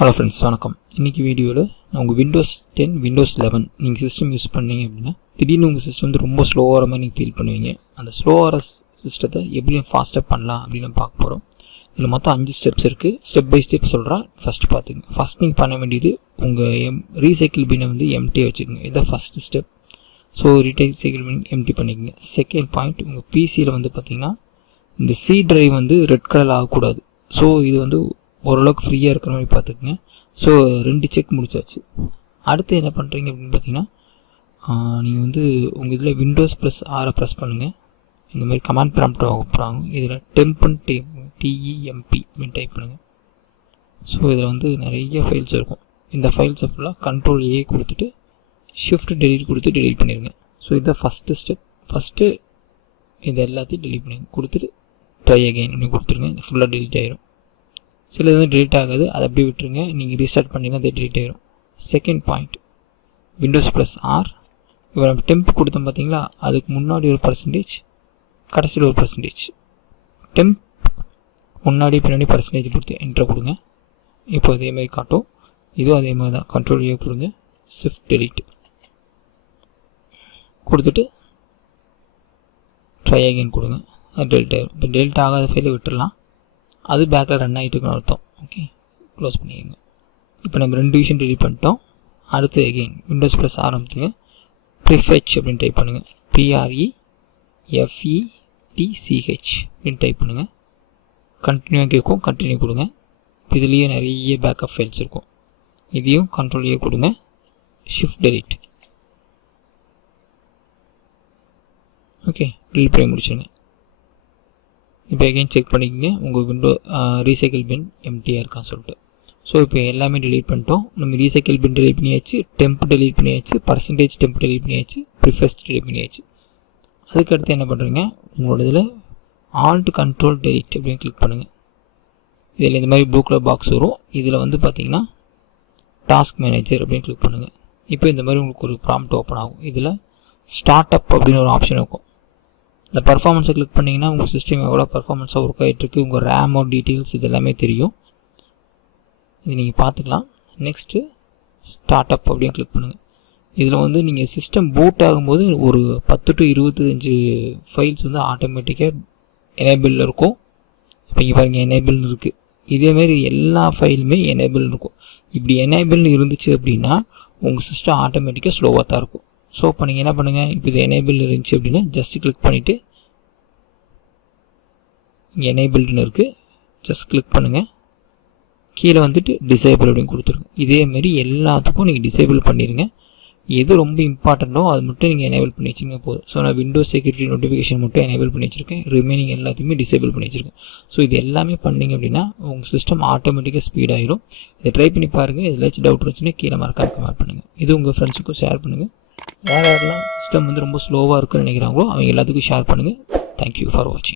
Hello friends, வணக்கம். இன்றைக்கி வீடியோவில் நான் உங்கள் விண்டோஸ் 10 விண்டோஸ் 11 நீங்கள் சிஸ்டம் யூஸ் பண்ணீங்க அப்படின்னா திடீர்னு உங்கள் சிஸ்டம் வந்து ரொம்ப ஸ்லோவாகிற மாதிரி நீங்கள் ஃபீல் பண்ணுவீங்க. அந்த ஸ்லோவாகிற சிஸ்டத்தை எப்படி ஃபாஸ்ட்டாக பண்ணலாம் அப்படின்னு பார்க்க போகிறோம். இதில் மொத்தம் 5 ஸ்டெப்ஸ் இருக்குது. ஸ்டெப் பை ஸ்டெப் சொல்கிறேன். ஃபஸ்ட்டு பார்த்துங்க. ஃபஸ்ட் நீங்கள் பண்ண வேண்டியது உங்கள் ரீசைக்கிள் பின்னை வந்து எம்டி வச்சுக்கோங்க. இதுதான் first step. So recycle bin empty பண்ணிக்கோங்க. செகண்ட் பாயிண்ட், உங்கள் பிசியில் வந்து பார்த்திங்கன்னா இந்த சி ட்ரைவ் வந்து ரெட் கலர் ஆகக்கூடாது. ஸோ இது வந்து ஓரளவுக்கு ஃப்ரீயாக இருக்கிற மாதிரி பார்த்துக்குங்க. ஸோ 2 செக் முடிச்சாச்சு. அடுத்து என்ன பண்ணுறீங்க அப்படின்னு பார்த்தீங்கன்னா, நீங்கள் வந்து உங்கள் இதில் விண்டோஸ் +R ப்ரெஸ் பண்ணுங்கள். இந்த மாதிரி கமாண்ட் ப்ராம்ப்ட் ஆகும். இதில் டெம்ப்னு TEMP அப்படின்னு டைப் பண்ணுங்கள். ஸோ இதில் வந்து நிறைய ஃபைல்ஸ் இருக்கும். இந்த ஃபைல்ஸை ஃபுல்லாக Ctrl+A கொடுத்துட்டு Shift+Delete கொடுத்து டெலீட் பண்ணிடுங்க. ஸோ இதுதான் ஃபஸ்ட்டு ஸ்டெப். ஃபஸ்ட்டு இது எல்லாத்தையும் டெலீட் பண்ணிடுங்க. கொடுத்துட்டு ட்ரை அகைன் அப்படின்னு கொடுத்துருங்க. இது ஃபுல்லாக டெலீட் ஆகிரும். சில இது டெலீட் ஆகாது, அதை அப்படியே விட்டுருங்க. நீங்கள் ரீஸ்டார்ட் பண்ணிங்கன்னா அது டெலீட் ஆகிரும். Second point, Windows +R. இப்போ நம்ம டெம்ப் கொடுத்தோம் பார்த்தீங்களா, அதுக்கு முன்னாடி ஒரு %, கடைசியில் ஒரு %. டெம்ப் முன்னாடி பின்னாடி % கொடுத்து என்ட்ரு கொடுங்க. இப்போ அதேமாதிரி காட்டும். இதுவும் அதே மாதிரி தான். Ctrl+A கொடுங்க. Shift+Delete கொடுத்துட்டு ட்ரை அகைன் கொடுங்க. அது டெலிட் ஆகிரும். இப்போ டெலிட் ஆகாத ஃபைலை விட்டுடலாம். அது பேக்கில் ரன் ஆகிட்டுக்குன்னு அர்த்தம். ஓகே, க்ளோஸ் பண்ணிடுங்க. இப்போ நம்ம 2 விஷயம் டெலிட் பண்ணிட்டோம். அடுத்து அகெயின் விண்டோஸ் +R ஆரம்பித்துங்க. prefetch அப்படின்னு டைப் பண்ணுங்கள். PREFETCH அப்படின்னு டைப் பண்ணுங்கள். கண்டினியூ கேட்கும், கண்டினியூ கொடுங்க. இதுலேயே நிறைய பேக்கப் ஃபைல்ஸ் இருக்கும். இதையும் Ctrl+A கொடுங்க. Shift+Delete. ஓகே, டெலிட் பண்ணி முடிச்சுங்க. இப்போ எகைன் செக் பண்ணிக்கோங்க உங்கள் ரீசைக்கிள் பின் எம்டியாக இருக்கான்னு சொல்லிட்டு. ஸோ இப்போ எல்லாமே டெலீட் பண்ணிட்டோம். நம்ம ரீசைக்கிள் பின் டெலீட் பண்ணியாச்சு, டெம்ப் டெலீட் பண்ணியாச்சு, %டெம்ப் டெலீட் பண்ணியாச்சு, ப்ரிஃபெஸ்ட் டெலீட் பண்ணியாச்சு. அதுக்கடுத்து என்ன பண்ணுறீங்க, உங்களோட இதில் Alt+Ctrl+Delete அப்படின்னு கிளிக் பண்ணுங்கள். இதில் இந்த மாதிரி ப்ளூ கலர் பாக்ஸ் வரும். இதில் வந்து பார்த்தீங்கன்னா டாஸ்க் மேனேஜர் அப்படின்னு கிளிக் பண்ணுங்கள். இப்போ இந்த மாதிரி உங்களுக்கு ஒரு ப்ராம்ப்ட் ஓப்பன் ஆகும். இதில் ஸ்டார்ட் அப் அப்படின்னு ஒரு ஆப்ஷன் இருக்கும். இந்த பர்ஃபார்மன்ஸை கிளிக் பண்ணிங்கன்னா உங்கள் சிஸ்டம் எவ்வளோ பர்ஃபார்மன்ஸாக ஒர்க் ஆகிட்டுருக்கு, உங்கள் ரேமோ டீட்டெயில்ஸ் இது எல்லாமே தெரியும். இது நீங்கள் பார்த்துக்கலாம். நெக்ஸ்ட்டு ஸ்டார்ட் அப் அப்படின்னு கிளிக் பண்ணுங்கள். இதில் வந்து நீங்கள் சிஸ்டம் பூட் ஆகும்போது ஒரு 10 to 25 ஃபைல்ஸ் வந்து ஆட்டோமேட்டிக்காக எனேபிளில் இருக்கும். இப்போ இங்கே பாருங்கள், எனேபிள்னு இருக்குது. இதேமாரி எல்லா ஃபைலுமே எனேபிள் இருக்கும். இப்படி எனேபிள்னு இருந்துச்சு அப்படின்னா உங்கள் சிஸ்டம் ஆட்டோமேட்டிக்காக ஸ்லோவாக தான் இருக்கும். ஸோ இப்போ நீங்கள் என்ன பண்ணுங்கள், இப்போ இது எனேபிள் இருந்துச்சு அப்படின்னா ஜஸ்ட் கிளிக் பண்ணிவிட்டு இங்கே எனேபிள்னு இருக்குது, ஜஸ்ட் கிளிக் பண்ணுங்கள். கீழே வந்துட்டு டிசேபிள் அப்படின்னு கொடுத்துருங்க. இதேமாரி எல்லாத்துக்கும் நீங்கள் டிசேபிள் பண்ணிடுங்க. எது ரொம்ப இம்பார்ட்டண்ட்டோ அது மட்டும் நீங்கள் எனேபிள் பண்ணி வச்சுங்க போதும். ஸோ நான் விண்டோஸ் செக்யூரிட்டி நோட்டிஃபிகேஷன் மட்டும் எனேபிள் பண்ணி வச்சுருக்கேன். ரிமைனிங் எல்லாத்தையுமே டிசேபிள் பண்ணி வச்சுருக்கேன். ஸோ இது எல்லாமே பண்ணிங்க அப்படின்னா உங்கள் சிஸ்டம் ஆட்டோமேட்டிக்காக ஸ்பீட் ஆகிரும். இதை ட்ரை பண்ணி பாருங்கள். இதில் ஏதாச்சும் டவுட் இருந்துச்சுன்னா கீழே மறக்காம கமெண்ட் பண்ணுங்கள். இது உங்கள் ஃப்ரெண்ட்ஸுக்கும் ஷேர் பண்ணுங்கள். யாரெல்லாம் சிஸ்டம் வந்து ரொம்ப ஸ்லோவாக இருக்குன்னு நினைக்கிறாங்களோ அவங்க எல்லாத்துக்கும் ஷேர் பண்ணுங்கள். தேங்க்யூ ஃபார் வாட்சிங்.